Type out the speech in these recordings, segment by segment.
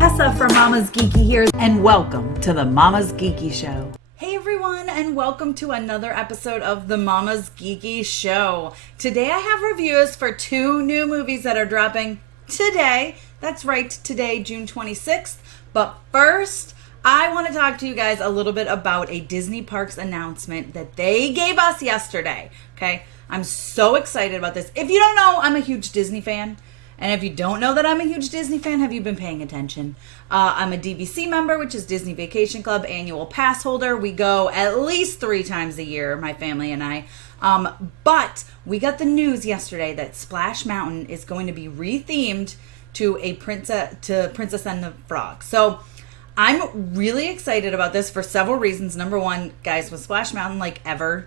Tessa from Mama's Geeky here, and welcome to the Mama's Geeky Show. Hey everyone, and welcome to another episode of the Mama's Geeky Show. Today I have reviews for two new movies that are dropping today. That's right, today, June 26th. But first, I want to talk to you guys a little bit about a Disney Parks announcement that they gave us yesterday. Okay, I'm so excited about this. If you don't know, I'm a huge Disney fan. And if you don't know that I'm a huge Disney fan, have you been paying attention? I'm a DVC member, which is Disney Vacation Club annual pass holder. We go at least 3 times a year, my family and I. But we got the news yesterday that Splash Mountain is going to be rethemed to Princess and the Frog. So I'm really excited about this for several reasons. Number one, guys, was Splash Mountain like ever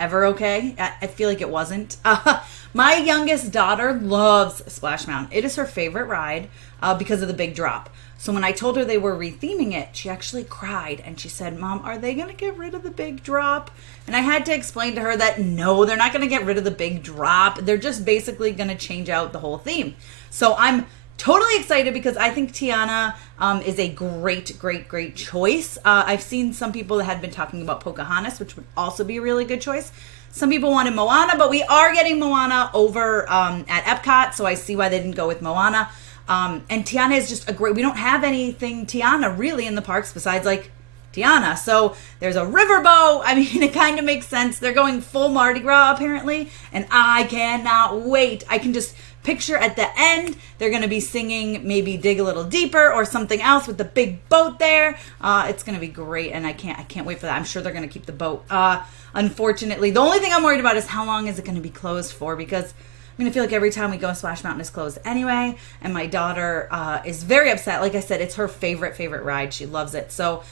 okay? I feel like it wasn't. My youngest daughter loves Splash Mountain. It is her favorite ride because of the big drop. So when I told her they were retheming it, she actually cried and she said, "Mom, are they going to get rid of the big drop?" And I had to explain to her that no, they're not going to get rid of the big drop. They're just basically going to change out the whole theme. So I'm totally excited because I think Tiana is a great choice. I've seen some people that had been talking about Pocahontas, which would also be a really good choice. Some people wanted Moana, but we are getting Moana over at Epcot, so I see why they didn't go with Moana. And Tiana is just we don't have anything Tiana really in the parks besides like Tiana. So there's a riverboat. I mean, it kind of makes sense. They're going full Mardi Gras apparently, and I cannot wait. I can just picture at the end they're going to be singing maybe Dig a Little Deeper or something else with the big boat there. It's going to be great, and I can't wait for that. I'm sure they're going to keep the boat. Unfortunately, the only thing I'm worried about is how long is it going to be closed for, because I feel like every time we go, Splash Mountain is closed anyway, and my daughter is very upset. Like I said, it's her favorite ride. She loves it. So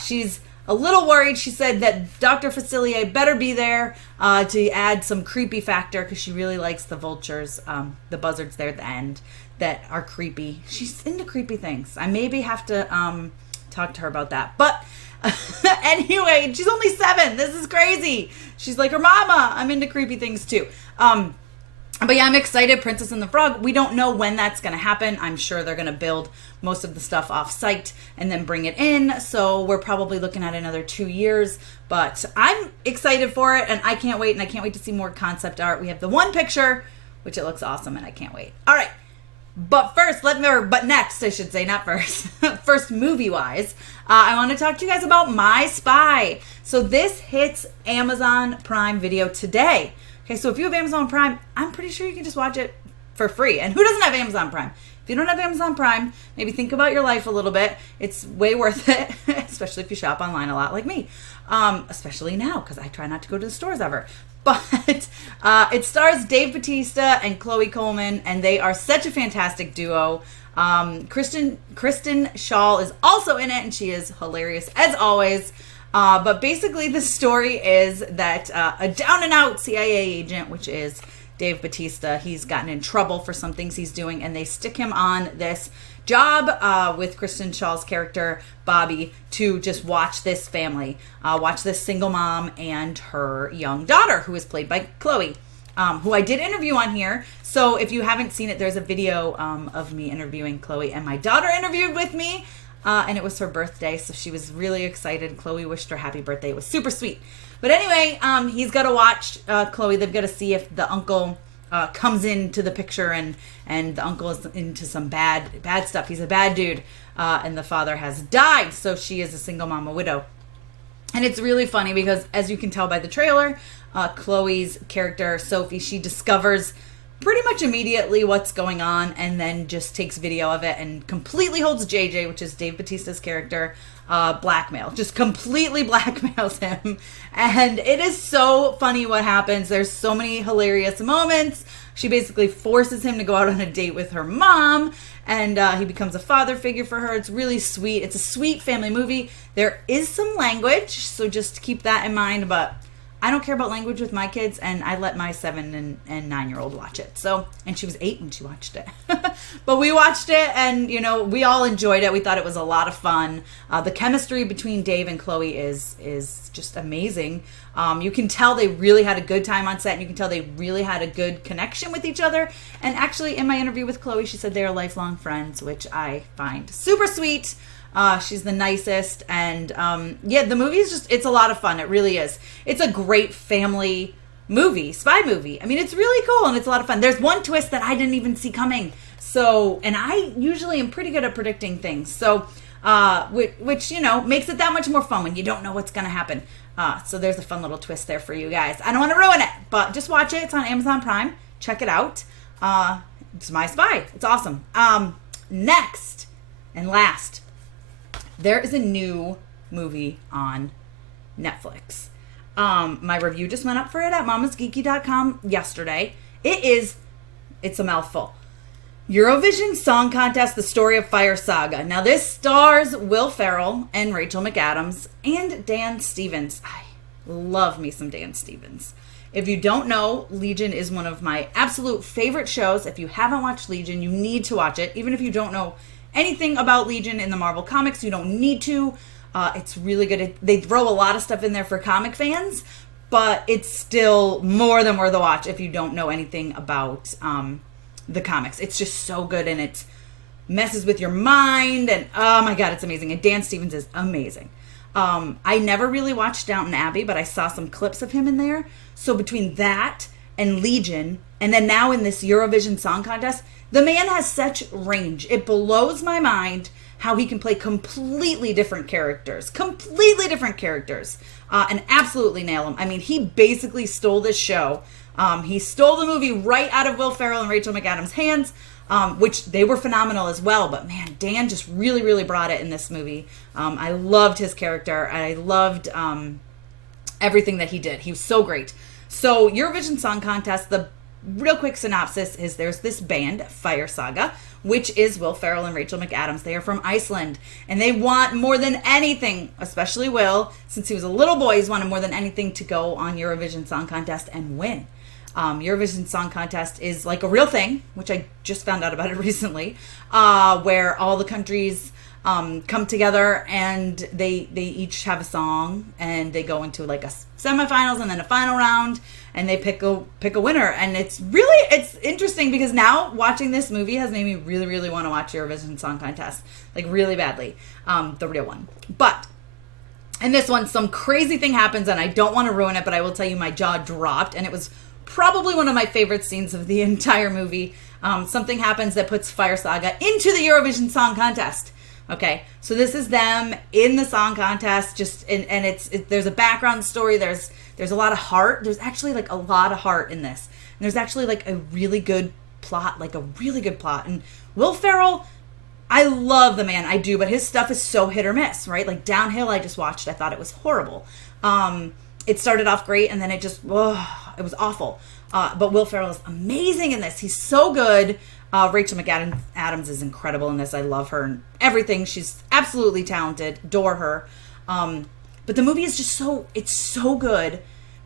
she's a little worried. She said that Dr. Facilier better be there to add some creepy factor because she really likes the vultures, the buzzards there at the end that are creepy. She's into creepy things. I maybe have to talk to her about that. But anyway, she's only 7. This is crazy. She's like her mama. I'm into creepy things too. But yeah, I'm excited. Princess and the Frog. We don't know when that's going to happen. I'm sure they're going to build most of the stuff off site and then bring it in. So we're probably looking at another 2 years. But I'm excited for it, and I can't wait. And I can't wait to see more concept art. We have the one picture, which it looks awesome, and I can't wait. All right. But next, I should say, not first. First, movie-wise, I want to talk to you guys about My Spy. So this hits Amazon Prime Video today. Okay, so if you have Amazon Prime, I'm pretty sure you can just watch it for free. And who doesn't have Amazon Prime? If you don't have Amazon Prime, maybe think about your life a little bit. It's way worth it, especially if you shop online a lot like me. Especially now, because I try not to go to the stores ever. But it stars Dave Bautista and Chloe Coleman, and they are such a fantastic duo. Kristen Shaw is also in it, and she is hilarious as always. But basically the story is that a down-and-out CIA agent, which is Dave Bautista, he's gotten in trouble for some things he's doing, and they stick him on this job with Kristen Shaw's character, Bobby, to just watch this family, watch this single mom and her young daughter, who is played by Chloe, who I did interview on here. So if you haven't seen it, there's a video of me interviewing Chloe, and my daughter interviewed with me. And it was her birthday, so she was really excited. Chloe wished her happy birthday. It was super sweet. But anyway, he's got to watch Chloe. They've got to see if the uncle comes into the picture, and the uncle is into some bad stuff. He's a bad dude, and the father has died, so she is a single mom, a widow. And it's really funny because, as you can tell by the trailer, Chloe's character, Sophie, she discovers pretty much immediately what's going on, and then just takes video of it and completely holds JJ, which is Dave Bautista's character, blackmail. Just completely blackmails him. And it is so funny what happens. There's so many hilarious moments. She basically forces him to go out on a date with her mom, and he becomes a father figure for her. It's really sweet. It's a sweet family movie. There is some language, so just keep that in mind, but I don't care about language with my kids, and I let my 7 and 9-year-old watch it. So, and she was 8 when she watched it. But we watched it, and, we all enjoyed it. We thought it was a lot of fun. The chemistry between Dave and Chloe is just amazing. You can tell they really had a good time on set, and you can tell they really had a good connection with each other. And actually, in my interview with Chloe, she said they are lifelong friends, which I find super sweet. She's the nicest. And yeah, the movie is just, it's a lot of fun. It really is. It's a great family movie, spy movie. I mean, it's really cool and it's a lot of fun. There's one twist that I didn't even see coming. So, and I usually am pretty good at predicting things. So, which, you know, makes it that much more fun when you don't know what's going to happen. So there's a fun little twist there for you guys. I don't want to ruin it, but just watch it. It's on Amazon Prime. Check it out. It's My Spy. It's awesome. Next and last, there is a new movie on Netflix. My review just went up for it at mamasgeeky.com yesterday. It's a mouthful. Eurovision Song Contest, The Story of Fire Saga. Now, this stars Will Ferrell and Rachel McAdams and Dan Stevens. I love me some Dan Stevens. If you don't know, Legion is one of my absolute favorite shows. If you haven't watched Legion, you need to watch it. Even if you don't know anything about Legion in the Marvel Comics, you don't need to. It's really good. They throw a lot of stuff in there for comic fans, but it's still more than worth a watch if you don't know anything about the comics. It's just so good, and it messes with your mind, and oh my god, it's amazing. And Dan Stevens is amazing. I never really watched Downton Abbey, but I saw some clips of him in there. So between that and Legion, and then now in this Eurovision Song Contest, the man has such range. It blows my mind how he can play completely different characters, and absolutely nail them. I mean, he basically stole this show. He stole the movie right out of Will Ferrell and Rachel McAdams' hands, which they were phenomenal as well. But man, Dan just really, really brought it in this movie. I loved his character, and I loved everything that he did. He was so great. So Eurovision Song Contest, the real quick synopsis is there's this band, Fire Saga, which is Will Ferrell and Rachel McAdams. They are from Iceland, and they want more than anything, especially Will, since he was a little boy, he's wanted more than anything to go on Eurovision Song Contest and win. Eurovision Song Contest is like a real thing, which I just found out about it recently, where all the countries come together and they each have a song, and they go into like a semifinals and then a final round, and they pick a winner. And it's interesting because now watching this movie has made me really, really want to watch Eurovision Song Contest, like really badly, the real one. But in this one, some crazy thing happens, and I don't want to ruin it, but I will tell you my jaw dropped, and it was probably one of my favorite scenes of the entire movie. Something happens that puts Fire Saga into the Eurovision Song Contest. Okay, so this is them in the song contest, and there's a background story. There's a lot of heart. There's actually like a lot of heart in this. And there's actually like a really good plot. And Will Ferrell, I love the man, I do, but his stuff is so hit or miss, right? Like Downhill, I just watched. I thought it was horrible. It started off great, and then it was awful. But Will Ferrell is amazing in this. He's so good. Rachel McAdams is incredible in this. I love her and everything. She's absolutely talented. Adore her. But the movie is just so good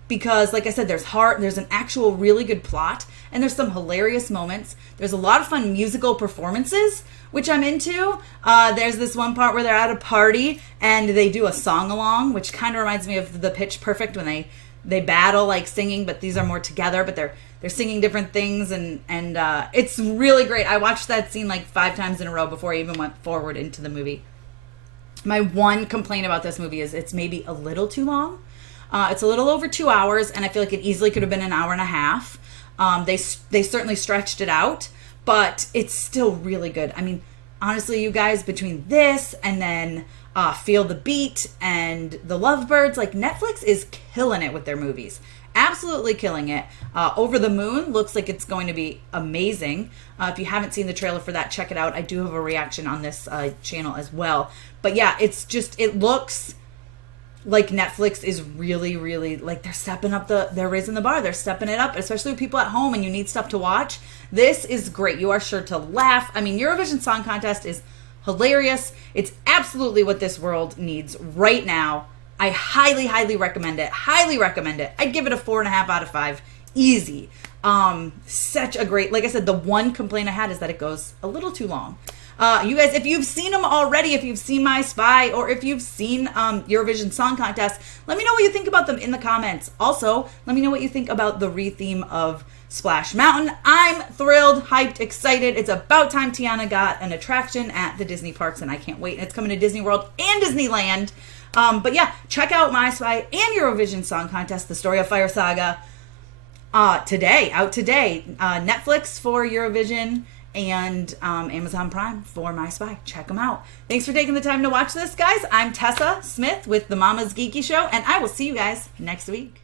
because, like I said, there's heart, there's an actual really good plot, and there's some hilarious moments. There's a lot of fun musical performances, which I'm into. There's this one part where they're at a party and they do a song along, which kind of reminds me of the Pitch Perfect when they battle like singing, but these are more together, but they're singing different things, and it's really great. I watched that scene like 5 times in a row before I even went forward into the movie. My one complaint about this movie is it's maybe a little too long. It's a little over 2 hours, and I feel like it easily could have been an hour and a half. They certainly stretched it out, but it's still really good. I mean, honestly, you guys, between this and then Feel the Beat and The Lovebirds, like Netflix is killing it with their movies. Absolutely killing it. Over the Moon looks like it's going to be amazing. If you haven't seen the trailer for that, check it out. I do have a reaction on this channel as well. But yeah, it looks like Netflix is really, really, like they're stepping up they're raising the bar. They're stepping it up, especially with people at home and you need stuff to watch. This is great. You are sure to laugh. I mean, Eurovision Song Contest is hilarious. It's absolutely what this world needs right now. I highly, highly recommend it. Highly recommend it. I'd give it a 4.5 out of 5. Easy. Such a great, like I said, the one complaint I had is that it goes a little too long. You guys, if you've seen them already, if you've seen My Spy, or if you've seen Eurovision Song Contest, let me know what you think about them in the comments. Also, let me know what you think about the re-theme of Splash Mountain. I'm thrilled, hyped, excited. It's about time Tiana got an attraction at the Disney parks, and I can't wait. It's coming to Disney World and Disneyland. But yeah, check out My Spy and Eurovision Song Contest, The Story of Fire Saga, out today. Netflix for Eurovision and Amazon Prime for My Spy. Check them out. Thanks for taking the time to watch this, guys. I'm Tessa Smith with the Mama's Geeky Show, and I will see you guys next week.